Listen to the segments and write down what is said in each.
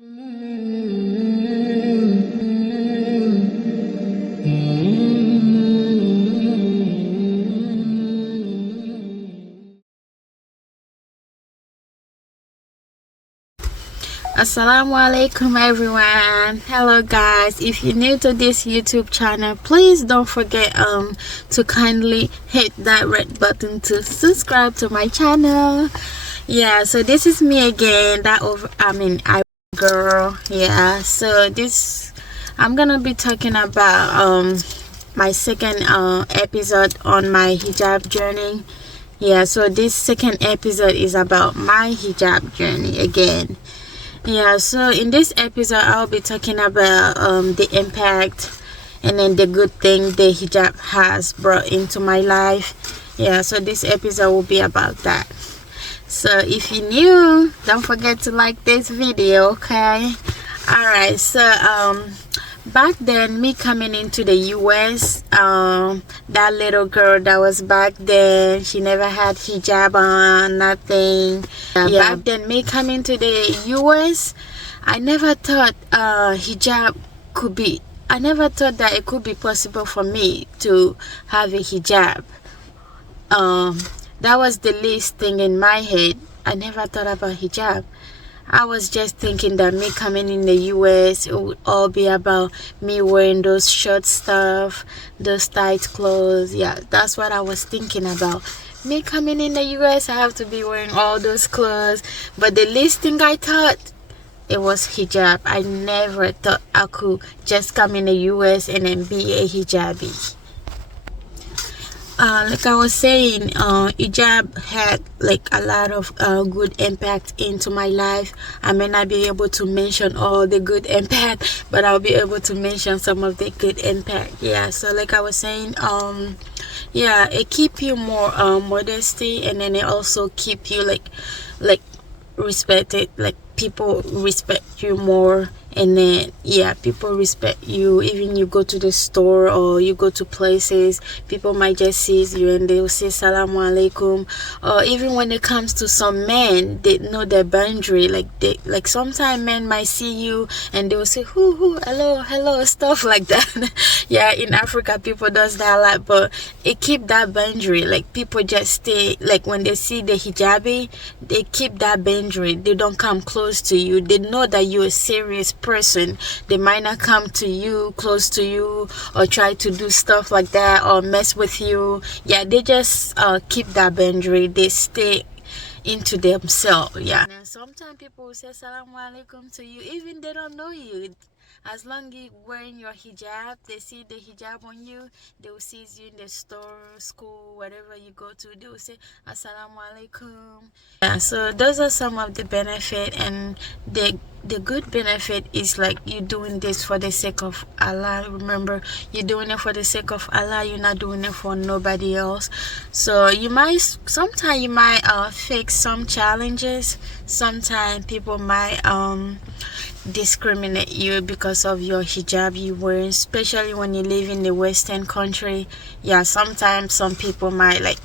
Assalamu alaikum everyone. Hello guys, if you're new to this YouTube channel, please don't forget to kindly hit that red button to subscribe to my channel. Yeah, so this is me again, I girl. Yeah, so this I'm gonna be talking about my second episode on my hijab journey. Yeah, so this second episode is about my hijab journey again. Yeah, so in this episode I'll be talking about the impact and then the good thing the hijab has brought into my life. Yeah, so this episode will be about that. So if you're new, don't forget to like this video, okay? Alright, so back then, me coming into the US, that little girl that was back then, she never had hijab on, nothing. Back then, me coming to the US, I never thought hijab could be, I never thought that it could be possible for me to have a hijab. That was the least thing in my head. I never thought about hijab. I was just thinking that me coming in the US, it would all be about me wearing those short stuff, those tight clothes. Yeah, that's what I was thinking about. Me coming in the US, I have to be wearing all those clothes. But the least thing I thought, it was hijab. I never thought I could just come in the US and then be a hijabi. Like I was saying, hijab had like a lot of good impact into my life. I may not be able to mention all the good impact, but I'll be able to mention some of the good impact. Yeah, so like I was saying, yeah, it keep you more modesty, and then it also keep you like respected, like people respect you more. And then yeah, people respect you. Even you go to the store or you go to places, people might just see you and they will say salamu alaikum. Or even when it comes to some men, they know their boundary. Like sometimes men might see you and they will say who hello, stuff like that. Yeah, in Africa people does that a lot, but it keep that boundary. Like people just stay, like when they see the hijabi, they keep that boundary. They don't come close to you. They know that you're a serious person. They might not come to you, close to you, or try to do stuff like that or mess with you. Yeah, they just keep that boundary. They stay into themselves. Yeah, and sometimes people will say salamu alaikum to you, even they don't know you. As long as you're wearing your hijab, they see the hijab on you, they will see you in the store, school, whatever you go to, they will say assalamu alaikum. Yeah, so those are some of the benefit, and the good benefit is like you doing this for the sake of Allah. Remember, you're doing it for the sake of Allah, you're not doing it for nobody else. So sometimes you might face some challenges. Sometimes people might discriminate you because of your hijab you wear, especially when you live in the Western country. Yeah, sometimes some people might like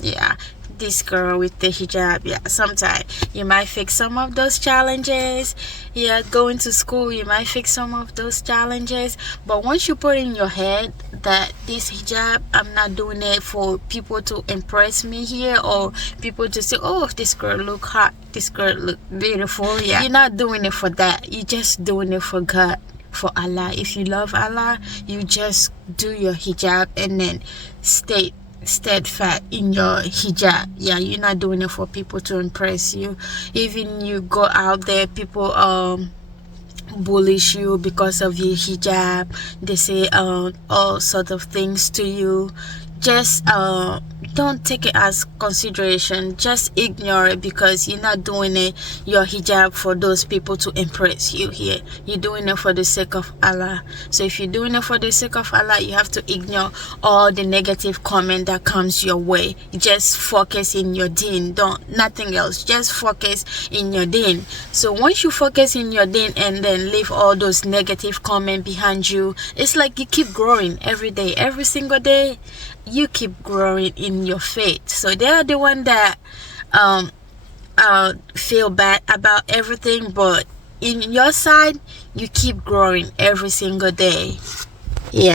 yeah, this girl with the hijab. Yeah, sometimes you might fix some of those challenges. Yeah, going to school, you might fix some of those challenges. But once you put in your head that this hijab, I'm not doing it for people to impress me here, or people to say, oh, this girl look hot, this girl look beautiful. Yeah, you're not doing it for that. You're just doing it for God, for Allah. If you love Allah, you just do your hijab and then stay steadfast in your hijab. Yeah, you're not doing it for people to impress you. Even you go out there, people bullish you because of your hijab. They say all sort of things to you. Just don't take it as consideration. Just ignore it, because you're not doing it your hijab for those people to impress you here. You're doing it for the sake of Allah. So if you're doing it for the sake of Allah, you have to ignore all the negative comment that comes your way. Just focus in your deen. Don't nothing else. Just focus in your deen. So once you focus in your deen and then leave all those negative comment behind you, it's like you keep growing every day, every single day. You keep growing in your faith. So they are the one that feel bad about everything, but in your side, you keep growing every single day. Yeah,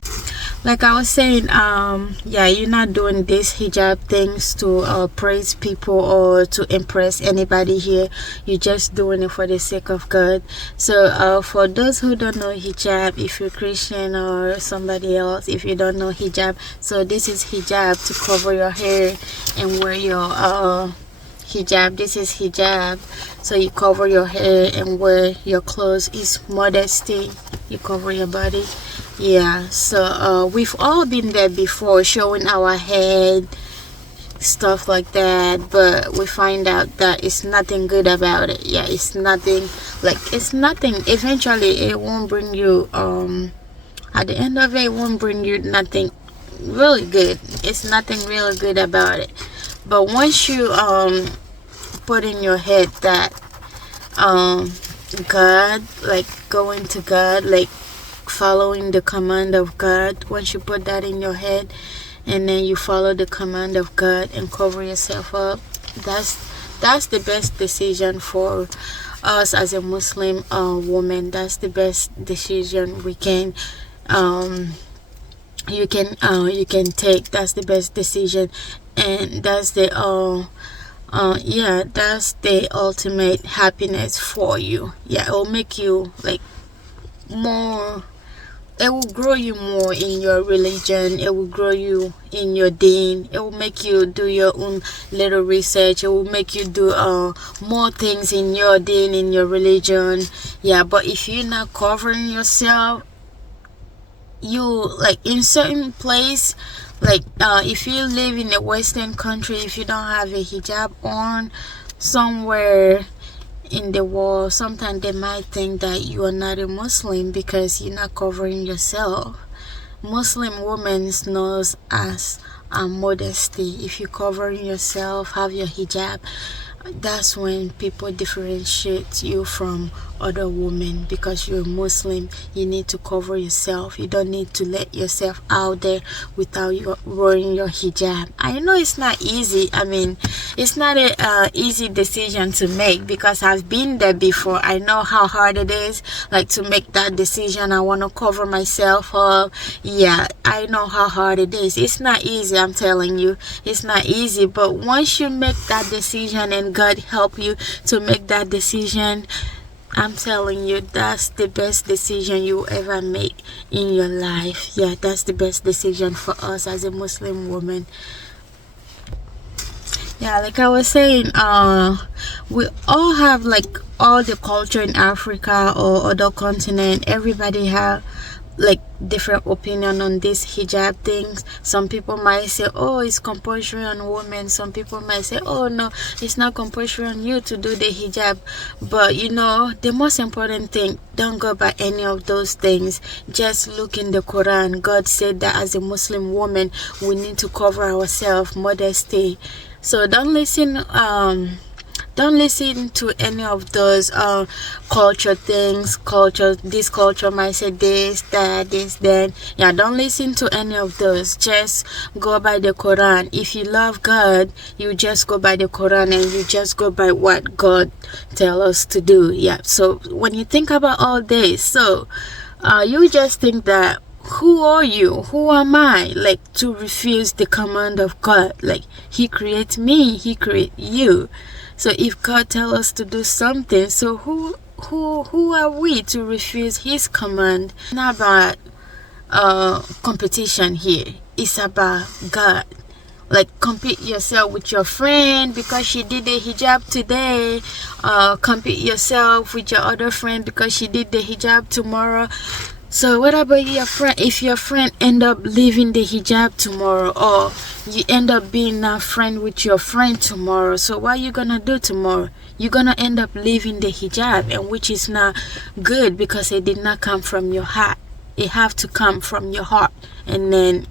like I was saying, yeah, you're not doing these hijab things to praise people or to impress anybody here. You're just doing it for the sake of God. So for those who don't know hijab, if you're Christian or somebody else, if you don't know hijab, so this is hijab, to cover your hair and wear your hijab. This is hijab, so you cover your hair and wear your clothes. Is modesty, you cover your body. Yeah, so we've all been there before, showing our head, stuff like that, but we find out that it's nothing good about it. Yeah, it's nothing, like it's nothing. Eventually it won't bring you at the end of it, it won't bring you nothing really good. It's nothing really good about it. But once you put in your head that God, like going to God, like following the command of God, once you put that in your head and then you follow the command of God and cover yourself up, that's the best decision for us as a Muslim woman. That's the best decision we can you can take. That's the best decision, and that's the yeah, that's the ultimate happiness for you. Yeah, it will make you like more, it will grow you more in your religion. It will grow you in your deen. It will make you do your own little research. It will make you do more things in your deen, in your religion. Yeah, but if you're not covering yourself, you like in certain place, like if you live in a Western country, if you don't have a hijab on somewhere in the world, sometimes they might think that you are not a Muslim because you're not covering yourself. Muslim women knows as modesty. If you cover yourself, have your hijab, that's when people differentiate you from other women, because you're a Muslim. You need to cover yourself. You don't need to let yourself out there without wearing your hijab. I know it's not easy. I mean, it's not a easy decision to make, because I've been there before. I know how hard it is, like to make that decision. I want to cover myself up. Yeah, I know how hard it is. It's not easy, I'm telling you. It's not easy, but once you make that decision and God help you to make that decision, I'm telling you, that's the best decision you ever make in your life. Yeah, that's the best decision for us as a Muslim woman. Yeah, like I was saying, we all have like all the culture in Africa or other continent. Everybody have like different opinion on this hijab things. Some people might say, oh, it's compulsory on women. Some people might say, oh no, it's not compulsory on you to do the hijab. But you know, the most important thing, don't go by any of those things. Just look in the Quran. God said that as a Muslim woman, we need to cover ourselves, modesty. So don't listen to any of those culture things. This culture might say this, that, this, then. Yeah, don't listen to any of those. Just go by the Quran. If you love God, you just go by the Quran and you just go by what God tell us to do. Yeah, so when you think about all this, so you just think that, who are you? Who am I? Like, to refuse the command of God. Like, He creates me, He creates you. So if God tells us to do something, so who are we to refuse His command? It's not about competition here. It's about God. Like, compete yourself with your friend because she did the hijab today. Compete yourself with your other friend because she did the hijab tomorrow. So what about your friend? If your friend end up leaving the hijab tomorrow, or you end up being a friend with your friend tomorrow, so what are you gonna do tomorrow? You're gonna end up leaving the hijab, and which is not good, because it did not come from your heart. It have to come from your heart. And then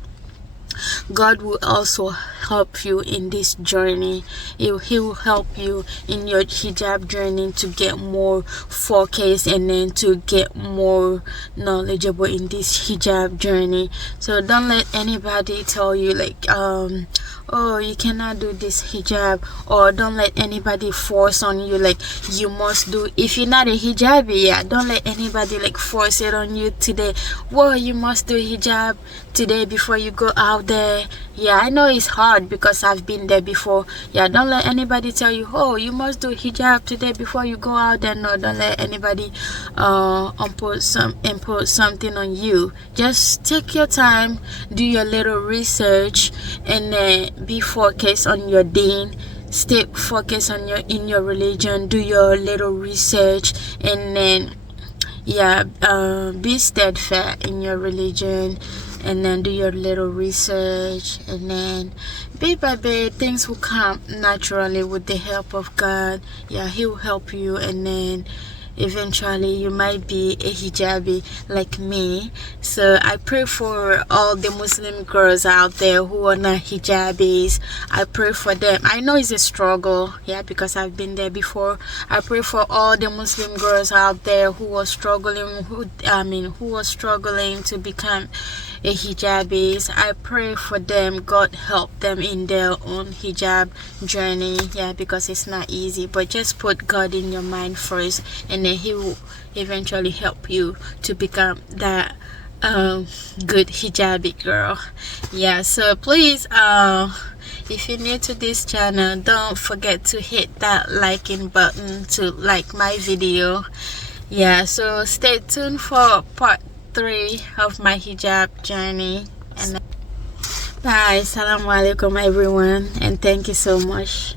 God will also help you in this journey. He will help you in your hijab journey to get more focus and then to get more knowledgeable in this hijab journey. So don't let anybody tell you like oh, you cannot do this hijab, or don't let anybody force on you like you must do. If you're not a hijabi, yeah, don't let anybody like force it on you today. Well, you must do hijab today before you go out there. Yeah, I know it's hard because I've been there before. Yeah, don't let anybody tell you, oh, you must do hijab today before you go out there. No, don't let anybody impose something on you. Just take your time, do your little research, and be focused on your deen. Stay focused on your religion. Do your little research, and then yeah, be steadfast in your religion, and then do your little research, and then bit by bit things will come naturally with the help of God. Yeah, He will help you, and then eventually you might be a hijabi like me. So I pray for all the Muslim girls out there who are not hijabis. I pray for them. I know it's a struggle, yeah, because I've been there before. I pray for all the Muslim girls out there who are struggling, who are struggling to become a hijabis. I pray for them. God help them in their own hijab journey, yeah, because it's not easy. But just put God in your mind first, and then He will eventually help you to become that good hijabi girl. Yeah, so please if you're new to this channel, don't forget to hit that liking button to like my video. Yeah, so stay tuned for part 3 of my hijab journey. And bye, assalamu alaikum everyone, and thank you so much.